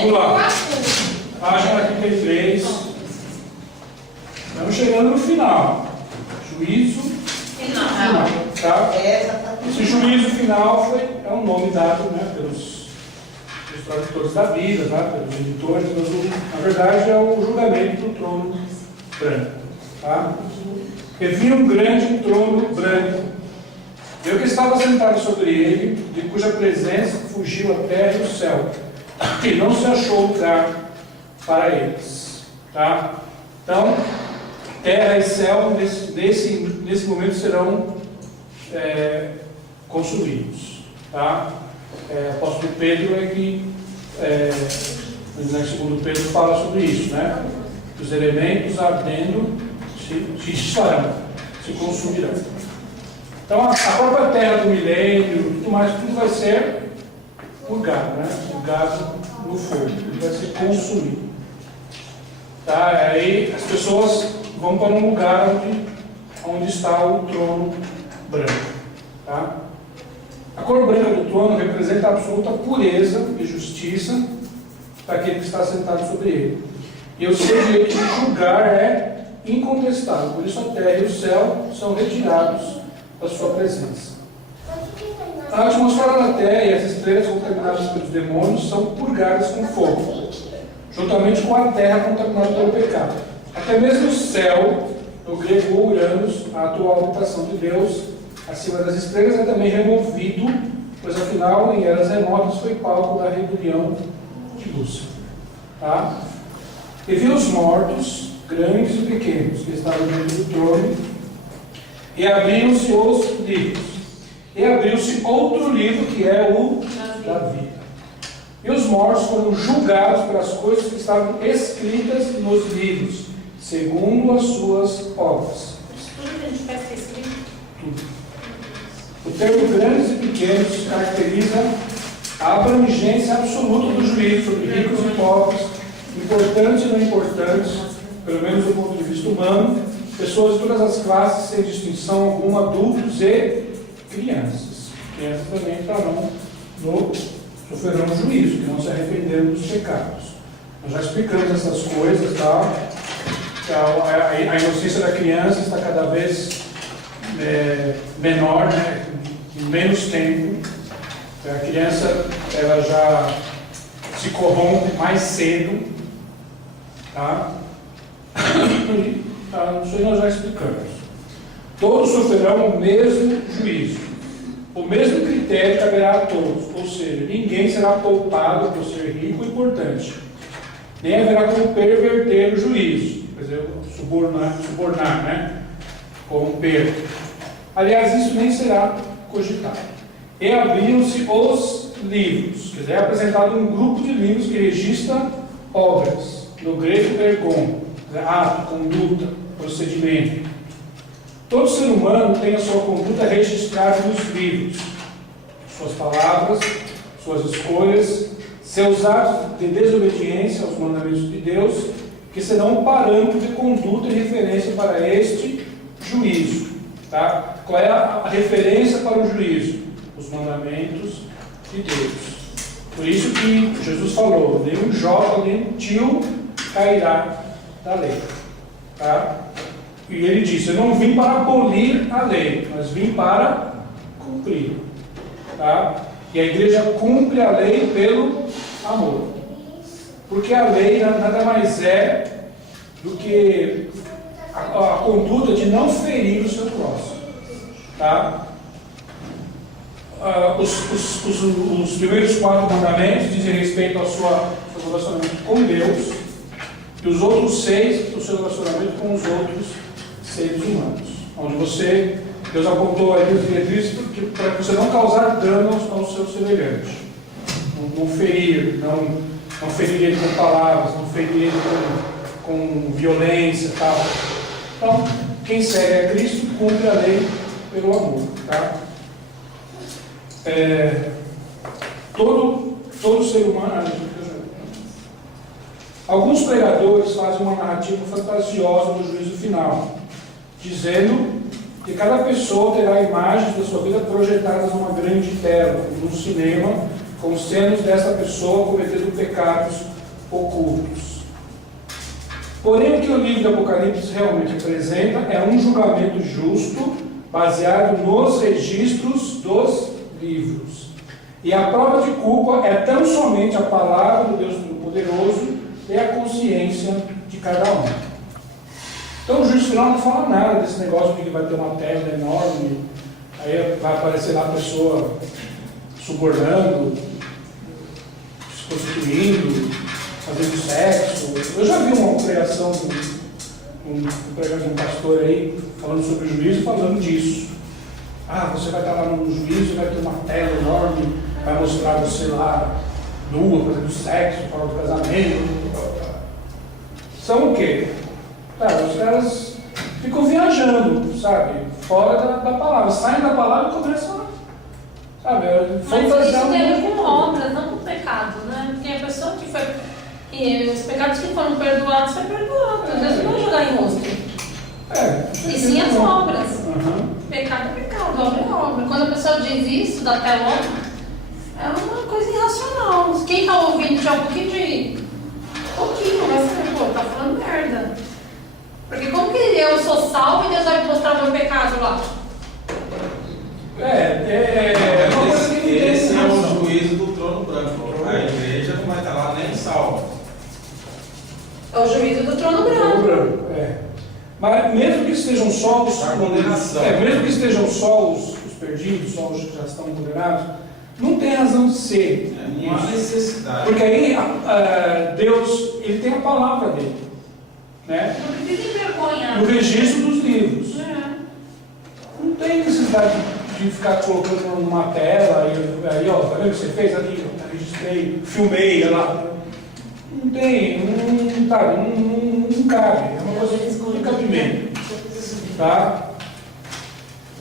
Vamos lá. Página 33. Estamos chegando no final. Juízo final. Tá? Esse juízo final é um nome dado, né, pelos tradutores da Bíblia, tá? Pelos editores, mas na verdade é o julgamento do trono branco. Tá? E vi um grande trono branco. Eu que estava sentado sobre ele, de cuja presença fugiu a terra e o céu, e não se achou lugar para eles. Tá? Então, terra e céu, nesse momento, serão consumidos. Tá? O apóstolo Pedro é que, segundo Pedro, fala sobre isso, né? Os elementos ardendo se desfarão, se consumirão. Então, a própria terra do milênio, tudo mais, tudo vai ser purgado, né? Purgado no fogo, ele vai ser consumido. Tá? Aí as pessoas vão para um lugar onde está o trono branco. Tá? A cor branca do trono representa a absoluta pureza e justiça daquele que está sentado sobre ele. E o seu direito de julgar é incontestável, por isso a terra e o céu são retirados da sua presença. A atmosfera da terra e as estrelas contaminadas pelos demônios são purgadas com fogo, juntamente com a terra contaminada pelo pecado. Até mesmo o céu, no grego Uranus, a atual habitação de Deus, acima das estrelas, é também removido, pois afinal, em eras remotas, foi palco da rebelião de Lúcifer. Tá? E vi os mortos, grandes e pequenos, que estavam diante do trono, e abriu-se os livros. E abriu-se outro livro, que é o da vida. E os mortos foram julgados pelas coisas que estavam escritas nos livros, segundo as suas obras. Tudo que a gente faz ter escrito? Tudo. O termo grandes e pequenos caracteriza a abrangência absoluta do juízo sobre ricos e pobres, importantes e não importantes, pelo menos do ponto de vista humano, pessoas de todas as classes, sem distinção alguma, adultos e crianças. Crianças também entrarão sofrerão um juízo, que não se arrependeram dos pecados. Nós já explicamos essas coisas, tá? A inocência da criança está cada vez menor, né? Em menos tempo. A criança ela já se corrompe mais cedo, tá? Isso aí nós já explicamos. Todos sofrerão o mesmo juízo. O mesmo critério caberá a todos. Ou seja, ninguém será poupado por ser rico e importante. Nem haverá como perverter o juízo. Quer dizer, subornar, né? Corromper. Aliás, isso nem será cogitado. E abriram-se os livros. Quer dizer, é apresentado um grupo de livros que registra obras. No grego, ergon. Ato, conduta, procedimento. Todo ser humano tem a sua conduta registrada nos livros, suas palavras, suas escolhas, seus atos de desobediência aos mandamentos de Deus, que serão um parâmetro de conduta e referência para este juízo. Tá? Qual é a referência para o juízo? Os mandamentos de Deus. Por isso que Jesus falou, nenhum jota, nem tio cairá da lei. Tá? E ele disse, eu não vim para abolir a lei, mas vim para cumprir. Tá? E a igreja cumpre a lei pelo amor. Porque a lei nada mais é do que a conduta de não ferir o seu próximo. Tá? Os primeiros 4 mandamentos dizem respeito ao seu relacionamento com Deus, e os outros 6, o seu relacionamento com os outros seres humanos, onde Deus apontou aí os diretrizes para que você não causar dano ao seu semelhante, não ferir, não ferir ele com palavras, não ferir ele com violência, tal. Então, quem segue a Cristo cumpre a lei pelo amor, tá? Todo ser humano. Alguns pregadores fazem uma narrativa fantasiosa do juízo final, dizendo que cada pessoa terá imagens da sua vida projetadas numa grande tela, num cinema, como sendo dessa pessoa cometendo pecados ocultos. Porém, o que o livro do Apocalipse realmente apresenta é um julgamento justo, baseado nos registros dos livros. E a prova de culpa é tão somente a palavra do Deus Todo-Poderoso e a consciência de cada um. Então o juiz final não fala nada desse negócio de que vai ter uma tela enorme, aí vai aparecer lá a pessoa subornando, se prostituindo, fazendo sexo. Eu já vi uma pregação de um pastor aí falando sobre o juízo, falando disso. Ah, você vai estar lá no juízo, vai ter uma tela enorme, vai mostrar você lá nua, fazendo sexo, falando do casamento. São o quê? Tá, os caras ficam viajando, sabe? Fora da palavra, saem da palavra e começam, sabe? Mas isso tem a ver com obras, não com pecado, né? Porque a pessoa que foi. E os pecados que foram perdoados foi perdoado. Deus não vai jogar em rosto. E sim as obras. Pecado é pecado, obra é obra. Quando a pessoa diz isso, dá até obra, é uma coisa irracional. Quem está ouvindo já um pouquinho, vai saber, pô, tá falando merda. Porque como que eu sou salvo e Deus vai mostrar o meu pecado lá? Esse é o juízo do trono branco. A igreja não vai estar lá nem salva. É o juízo do trono branco. Mas mesmo que estejam só os condenação. Mesmo que estejam só os perdidos, só os que já estão condenados, não tem razão de ser. Não há necessidade. Porque aí Deus, ele tem a palavra dele, né? Não precisa envergonhar. No registro dos livros. Não tem necessidade de ficar colocando numa tela, aí ó, tá vendo o que você fez ali? Eu registrei, filmei, lá. Não tem, não cabe. É uma coisa que não cabimento. Tá?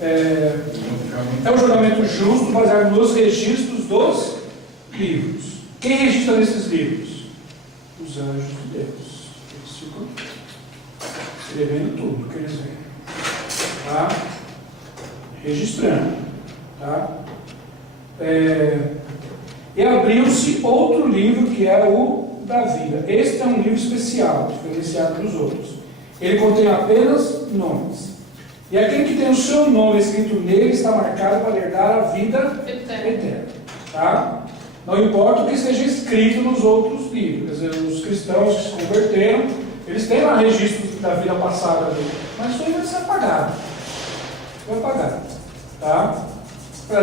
É um julgamento justo baseado nos registros dos livros. Quem registra nesses livros? Os anjos de Deus. Eles ficam escrevendo tudo que eles veem. Tá? Registrando. Tá? E abriu-se outro livro que é o da vida. Este é um livro especial, diferenciado dos outros. Ele contém apenas nomes. E aquele que tem o seu nome escrito nele está marcado para herdar a vida eterna. Tá? Não importa o que esteja escrito nos outros livros. Quer dizer, os cristãos que se converteram, eles têm lá registro da vida passada dele, mas isso aí vai ser apagado. Vai apagar. Tá?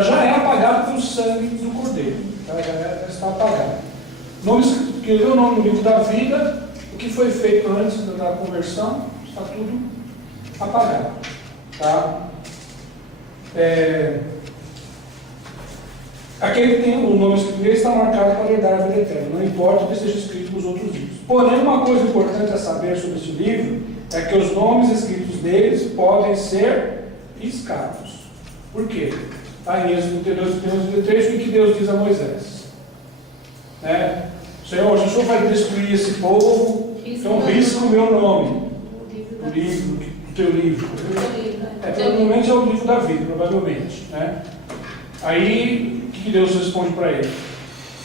Já é apagado pelo sangue do Cordeiro. Tá? Já está apagado. Que deu o nome no livro da vida, o que foi feito antes da conversão, está tudo apagado. Tá? Aquele que tem o nome escrito nele está marcado para herdar a vida eterna, não importa o que esteja escrito nos outros livros. Porém, uma coisa importante a saber sobre esse livro é que os nomes escritos neles podem ser riscados. Por quê? Tá, em Êxodo 32, 33, o que Deus diz a Moisés? Senhor, se o Senhor vai destruir esse povo, então risca o meu nome. O livro, o teu livro. Provavelmente é o livro da vida, provavelmente. Né? Aí, o que Deus responde para ele?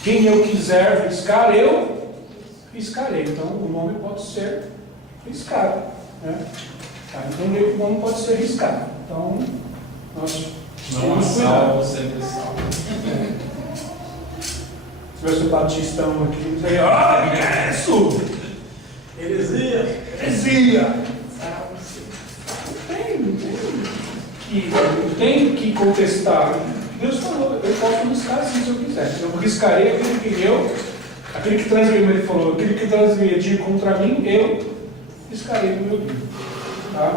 Quem eu quiser riscar, eu riscarei. Então, o nome pode ser riscado. Né? Então, o nome pode ser riscado. Então, nós temos cuidado. Sempre salvo. Se tivesse um batistão aqui, você ia, que é isso? Heresia! Tem que contestar. Deus falou, eu posso riscar assim se eu quiser. Eu riscarei aquele que transgrediu, ele falou, aquele que transgredir contra mim, eu riscarei no meu livro. Tá?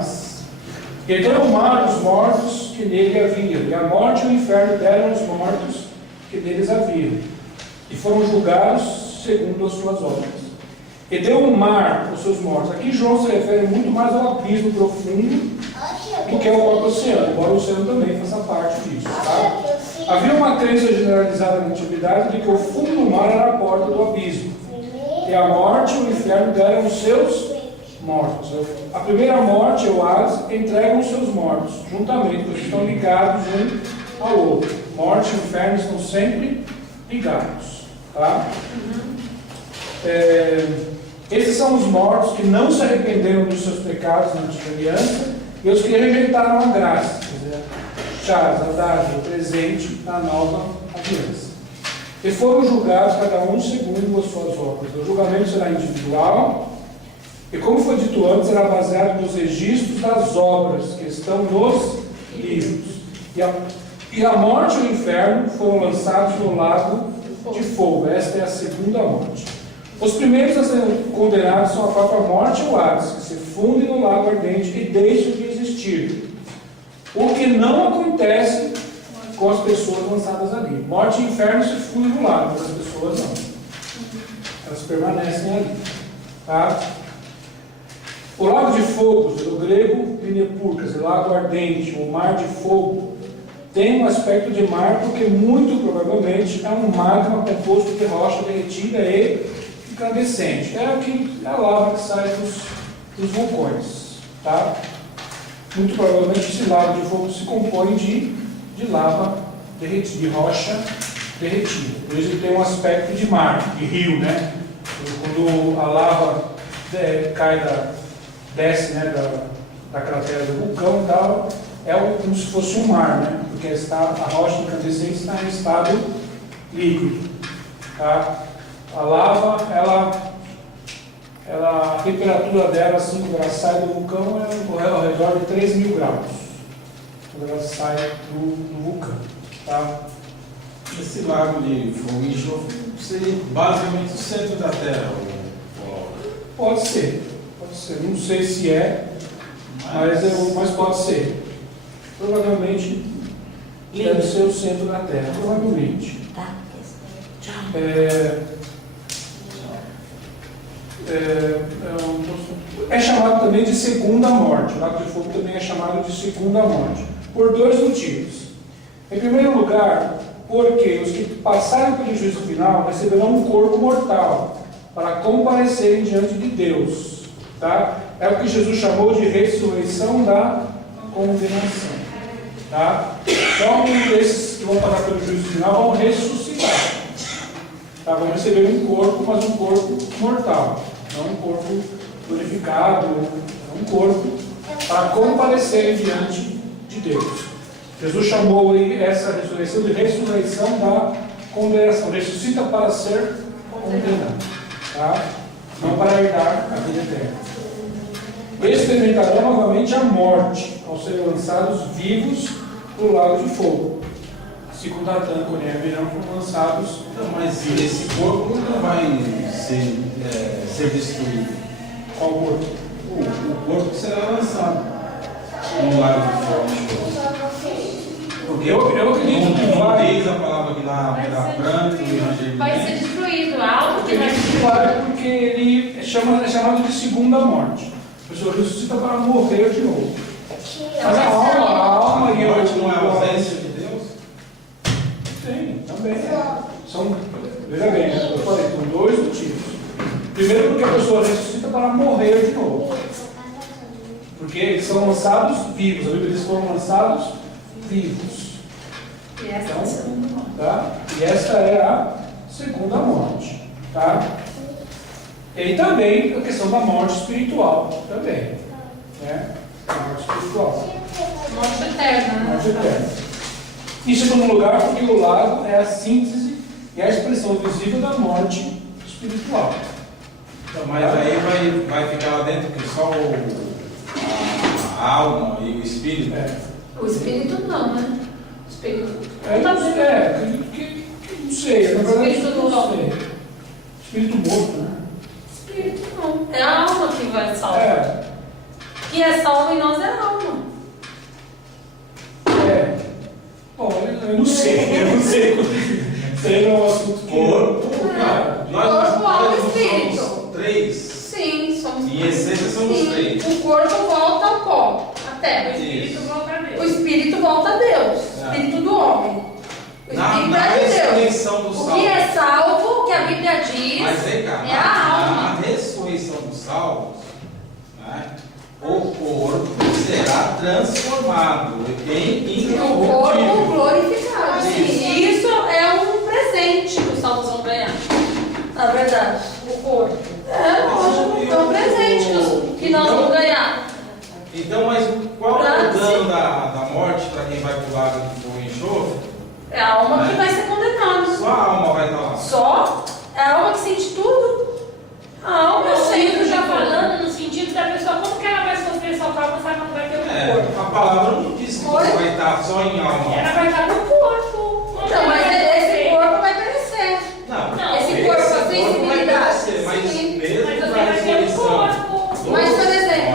E deu o mar os mortos que nele haviam, e a morte e o inferno deram os mortos que neles haviam. E foram julgados segundo as suas obras. E deu o mar os seus mortos. Aqui João se refere muito mais ao abismo profundo do que ao próprio oceano, embora o oceano também faça parte disso. Tá? Havia uma crença generalizada na antiguidade de que o fundo do mar era a porta do abismo. E a morte e o inferno deram os seus mortos. A primeira morte e o Hades entregam os seus mortos, juntamente, porque estão ligados um ao outro. Morte e inferno estão sempre ligados. Tá? Esses são os mortos que não se arrependeram dos seus pecados na antiga aliança e os que rejeitaram a graça, quer dizer, Chás, a dádiva, o presente na nova aliança. E foram julgados cada um segundo as suas obras. O julgamento será individual e, como foi dito antes, será baseado nos registros das obras que estão nos livros. E a morte e o inferno foram lançados no lago de fogo. Esta é a segunda morte. Os primeiros a serem condenados são a própria morte e o Hades, que se fundem no lago ardente e deixam de existir. O que não acontece com as pessoas lançadas ali. Morte e inferno se fundem no lago, mas as pessoas não. Elas permanecem ali. Tá? O lago de fogo, do grego Linepurcas, lago ardente, o mar de fogo, tem um aspecto de mar porque muito provavelmente é um magma composto de rocha derretida e incandescente. É a lava que sai dos vulcões. Tá? Muito provavelmente esse lago de fogo se compõe de lava derretida, de rocha derretida. Por isso ele tem um aspecto de mar, de rio, né? Quando a lava desce, né, da cratera do vulcão e tal, como se fosse um mar, né? Porque a rocha incandescente está em estado líquido. Tá? A lava, a temperatura dela, assim, quando ela sai do vulcão, é ao redor de 3.000 graus. Quando ela sai do vulcão. Tá? Esse lago de fogo e enxofre seria basicamente o centro da Terra? Pode ser. Não sei se mas pode ser. Provavelmente deve ser o centro da Terra. Provavelmente. É chamado também de segunda morte. O lago de fogo também é chamado de segunda morte. Por dois motivos. Em primeiro lugar, porque os que passarem pelo juízo final receberão um corpo mortal para comparecerem diante de Deus. Tá? É o que Jesus chamou de ressurreição da condenação. Tá? Então, esses que vão passar pelo juízo final vão ressuscitar. Tá? Vão receber um corpo, mas um corpo mortal. Não um corpo glorificado, um corpo para comparecerem diante de Deus. Jesus chamou essa ressurreição de ressurreição da condenação. Ressuscita para ser condenado. Tá? Não para herdar a vida eterna. Experimentarão novamente a morte, ao serem lançados vivos para o lago de fogo. Segundo Natan, Coré, virão lançados. Não, mas esse corpo não vai ser destruído. Qual corpo? O corpo será lançado no lago de fogo. Porque eu acredito que vai. Diz a palavra que lá era pranto e ranger. Vai ser destruído, algo que vai ser destruído. Porque ele é chamado de segunda morte. A pessoa ressuscita para morrer de novo. Mas a alma e a morte não é a ausência de Deus? Tem, também. Veja bem, eu falei, com dois motivos. Primeiro, porque a pessoa ressuscita para morrer de novo. Porque eles são lançados vivos. A Bíblia diz que foram lançados vivos. E essa é a segunda morte. Tá? E esta é a segunda morte. Tá? E também a questão da morte espiritual. Também. Né? A morte espiritual. Morte eterna, né? Morte eterna. Em segundo lugar, porque o lago é a síntese e a expressão visível da morte espiritual. Então, mas aí vai ficar lá dentro que só a alma e o espírito? O espírito não, né? O espírito. Acredito que não sei. Na verdade, Espírito do não sei. Espírito morto, né? Espírito não. É a alma que vai salvar. Que é salva em nós é a alma. Bom, eu não sei. Isso aí não é um assunto que. Corpo, alma e espírito. Somos três. Sim, somos Em essência somos três. O corpo volta ao pó, à terra. O espírito volta a Deus. O espírito volta a Deus. O espírito do homem. O espírito é de Deus. O que é salvo, que a Bíblia diz, é a alma. Na ressurreição dos salvos, né, o corpo será transformado em o corpo glorificado. Isso é um presente. presente que os salvos vão ganhar. Na verdade, o corpo. Lógico, é um presente que nós vamos ganhar. Então, mas qual é o dano da morte para quem vai pular do fogo e enxofre? É a alma que vai ser condenada. Só a alma vai estar lá. Só? É a alma que sente tudo. A alma é o centro já de falando no sentido da pessoa, como que ela vai sofrer só para você não vai ter um corpo? A palavra não diz que vai estar só em alma. Ela vai estar no corpo. Então, mas esse corpo vai perecer. Não, esse corpo, a sensibilidade. Mas Sim. mesmo Mas para você a vai ter um ressurreição. corpo. Mas, por exemplo,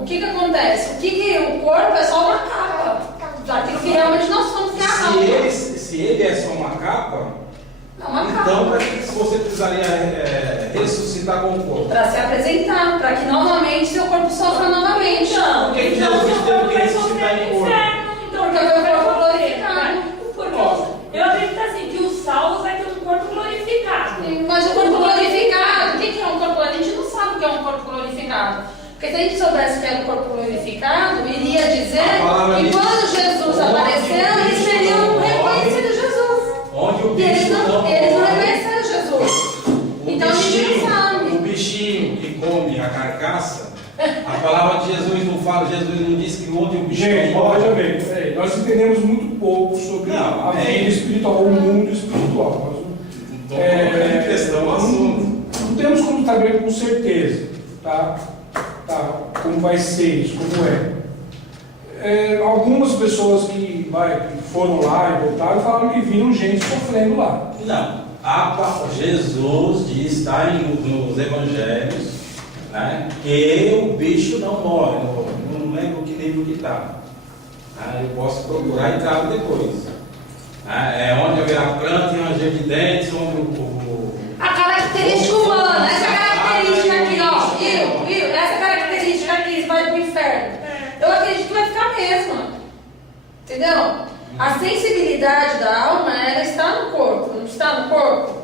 o que acontece? O corpo é só uma capa daquilo que realmente nós somos, que é a alma. Se ele é só uma capa, É uma então capa. para que você precisaria ressuscitar com o corpo? Para se apresentar, para que novamente seu corpo sofra novamente. Então, Por que então Jesus seu teve corpo que vai ressuscitar sofrer em no corpo? inferno. Então, Porque vai o corpo sofrer, glorificado. né? Porque eu acredito assim, que os salvos vai ter um corpo glorificado. Mas o corpo glorificado, o que é um corpo glorificado? A gente não sabe o que é um corpo glorificado. Porque se a gente soubesse que era um corpo glorificado, iria dizer que quando Jesus apareceu, eles teriam reconhecido Jesus. Onde o E eles bicho não reconheceram Jesus. Então a gente não sabe. O bichinho que come a carcaça, a palavra de Jesus não fala, Jesus não diz que onde o bichinho Gente, morre. veja bem, peraí, nós entendemos muito pouco sobre Não, a vida espiritual, o mundo espiritual. Estou colocando em questão o assunto. Não temos como saber com certeza, tá? Como vai ser isso, como é. Algumas pessoas que foram lá e voltaram falaram que viram gente sofrendo lá. Não. Jesus diz, está nos evangelhos, né, que o bicho não morre. Não lembro que livro que está. Eu posso procurar e trago depois. É onde haverá planta e ranger de dentes, onde A característica humana, essa característica aqui, ó, viu? Essa característica aqui vai pro inferno. Eu acredito que vai ficar a mesma. Entendeu? A sensibilidade da alma, ela está no corpo, não está no corpo?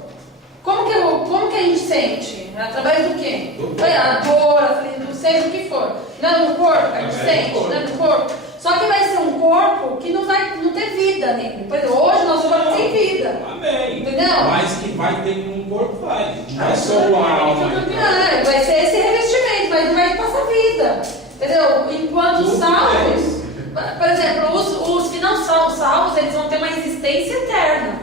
Como que a gente sente? Através do quê? A dor, seja o que for. Não no corpo, a gente sente, não no corpo. Só que vai ser um corpo que não vai ter vida nele. Por exemplo, hoje nosso corpo tem vida. Amém. Entendeu? Mas que vai ter um corpo, vai. Não é só a alma. Vai ser esse revestimento, mas não vai passar vida. Entendeu? Enquanto os salvos, por exemplo, os que não são salvos, eles vão ter uma existência eterna.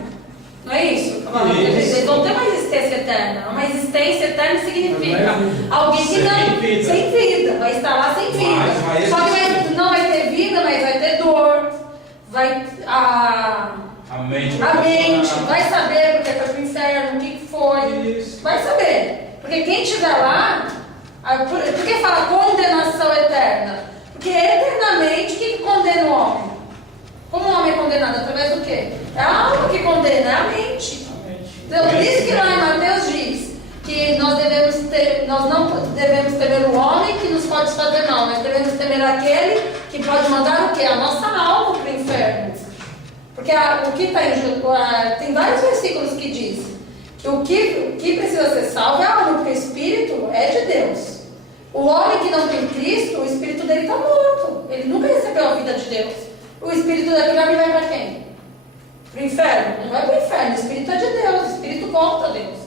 Não é isso? Eles vão ter uma existência eterna. Uma existência eterna significa alguém que não. Sem vida. Vai estar lá sem vida. Só que não vai ter vida, mas vai ter dor. A mente vai saber porque foi pro inferno, o que foi. Isso. Vai saber. Porque quem estiver lá, por que fala condenação eterna? Porque eternamente o que condena o homem? Como o homem é condenado? Através do quê? É a alma que condena, é a mente. Então, por isso que lá em Mateus diz que nós não devemos temer o homem que nos pode fazer mal, mas devemos temer aquele que pode mandar o quê? A nossa alma para o inferno. Porque o que está em tem vários versículos que diz que o que precisa ser salvo é a alma, porque o espírito é de Deus. O homem que não tem Cristo, o espírito dele está morto. Ele nunca recebeu a vida de Deus. O espírito daquele homem vai para quem? Para o inferno? Não vai para o inferno, o espírito é de Deus, o espírito volta a Deus.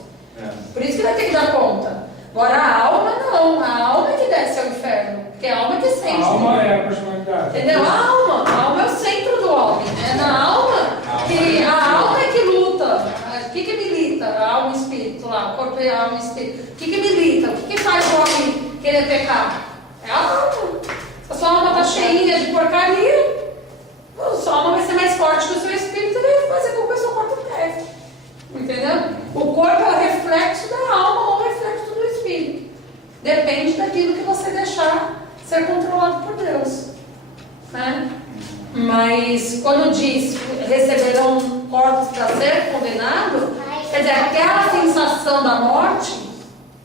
Por isso que vai ter que dar conta. Agora a alma não, a alma é que desce ao inferno, porque a alma é que sente. A alma é a personalidade. Entendeu? A alma é o centro do homem. É na alma que a alma é que luta. O que milita? A alma e o espírito lá, o corpo e a alma e o espírito. O que milita? O que faz o homem querer pecar? É a alma. Se a sua alma está cheinha de porcaria, a sua alma vai ser mais forte que o seu espírito e vai fazer com que o seu corpo pegue. Entendeu? O corpo é o reflexo da alma ou o reflexo do espírito. Depende daquilo que você deixar ser controlado por Deus. Né? Mas quando diz receberão corpos para ser condenado, quer dizer, aquela sensação da morte,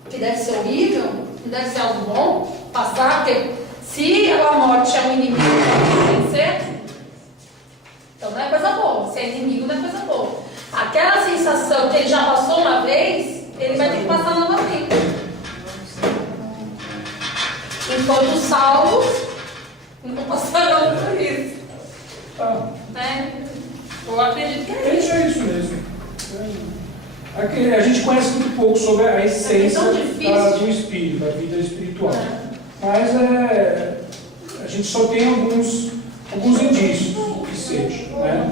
que deve ser horrível, não deve ser algo bom, passar, porque se a morte é um inimigo que vencer, então não é coisa boa. Se é inimigo, não é coisa boa. Aquela sensação que ele já passou uma vez, ele vai ter que passar novamente. Enquanto os salvos não passarão por isso. Né? Eu acredito que é É isso. isso mesmo. Aqui, a gente conhece muito pouco sobre a essência tão difícil. do espírito, da vida espiritual. Mas a gente só tem alguns indícios do que seja. Né?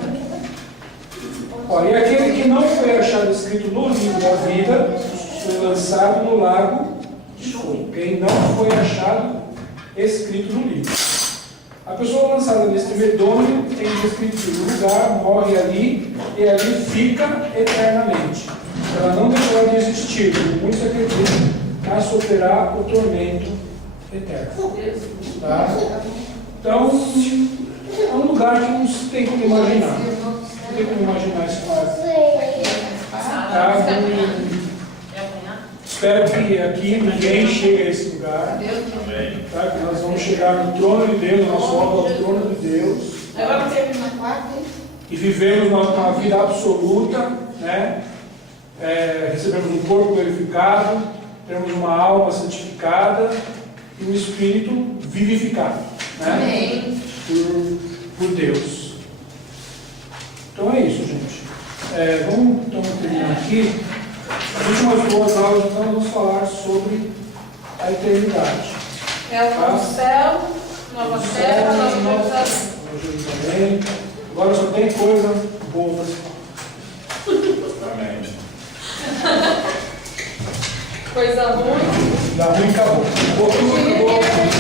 Olha, e aquele que não foi achado escrito no livro da vida foi lançado no lago de fogo. Quem não foi achado escrito no livro. A pessoa lançada neste medônio tem descritivo lugar, morre ali e ali fica eternamente. Ela não deixará de existir, como muitos acreditam, mas sofrerá o tormento eterno. Tá? Então, é um lugar que não se tem como imaginar. Não tem como imaginar isso. Tá? Espero que aqui ninguém chegue a esse lugar. Tá? Que nós vamos chegar no trono de Deus, nosso alvo ao trono de Deus. E vivemos uma vida absoluta, né? Recebemos um corpo glorificado, temos uma alma santificada e um espírito vivificado, né? Por Deus. Então é isso, gente. Vamos então terminar aqui. As últimas duas aulas, então, vamos falar sobre a eternidade. É o novo céu, nova terra, nova Jerusalém. Agora só tem coisa boa. Amém. coisa ruim. Da ruim acabou. Acabou tudo, acabou.